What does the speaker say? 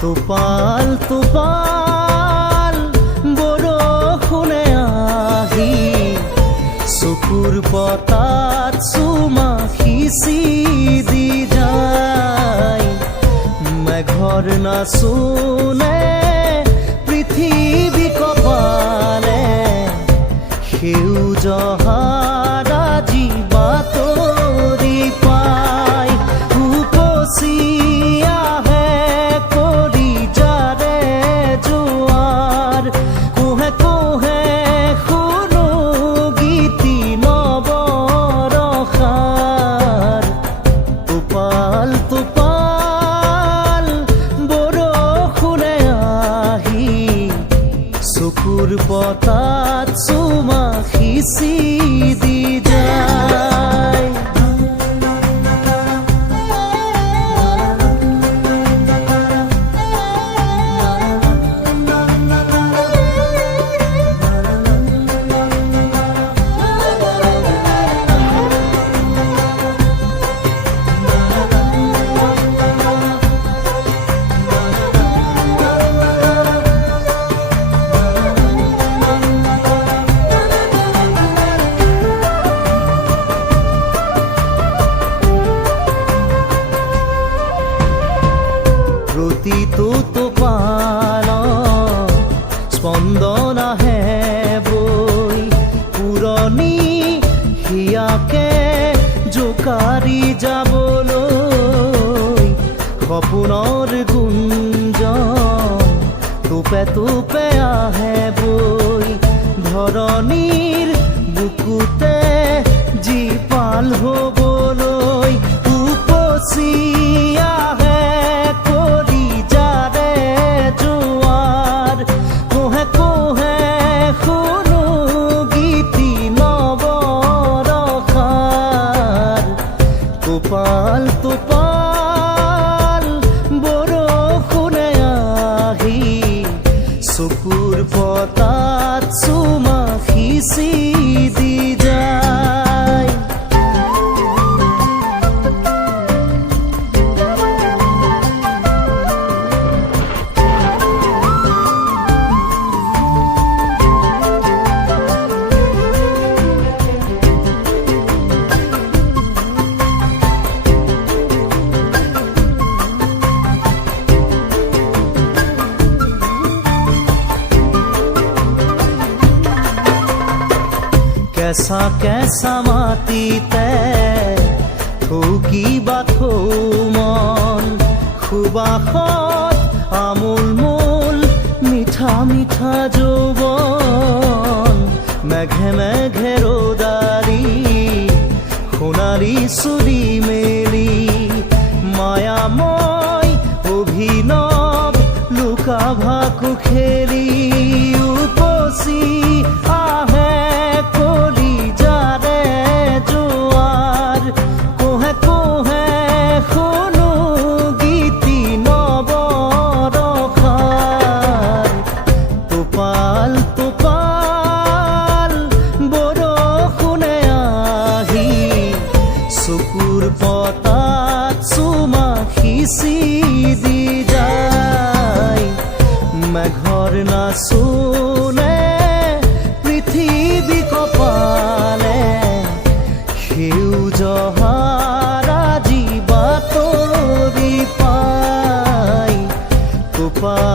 টোপাল টোপাল বৰষুণে আহি চকুৰ পতাত চুমা সিঁচি দি যায়। মেঘৰ নাচোনে পৃথিৱী কপালে সেউজ হাৰা জীৱাতৰি পায়। উপচি আহে কৰি যাৰে জোৱাৰ, কোহে কোহে শুনো গীতি নৱৰসাৰ। টোপাল টোপাল বৰষুণে আহি চকুৰ পতাত চুমা সিঁচি দি যায়। প্ৰতিটো টোপালত স্পন্দন আহে বৈ, পুৰণি হিয়াকে জোকাৰি যাবলৈ। সপোনৰ গুঞ্জন টোপে টোপে আহে বৈ, ধৰণিৰ বুকুতে জীপাল হ'বলৈ। উপচি আহে কৰি যাৰে জোৱাৰ, কোহে কোহে শুনো গীতি নৱৰসাৰ। টোপাল টোপাল বৰষুণে আহি চকুৰ পতাত চুমা সিঁচি দি যায়। কেঁচা কেঁচা মাটিতে থৌকিবা থৌ মন, সুবাসত আমোল মোল মিঠা মিঠা যৌৱন। মেঘে মেঘে ৰ'দাৰি সোণালী চুৰি মেলি, মায়াময় অভিনৱ লুকা ভাকু খেলি। উপচি আহে কৰি যাৰে জোৱাৰ, কোহে কোহে শুনো গীতি নৱৰসাৰ। টোপাল টোপাল বৰষুণে আহি চকুৰ পতাত চুমা সিঁচি দি যায়। মেঘৰ নাচোনে পৃথিৱী কপালে সেউজ হাৰা জীৱাতৰি পায়। টোপাল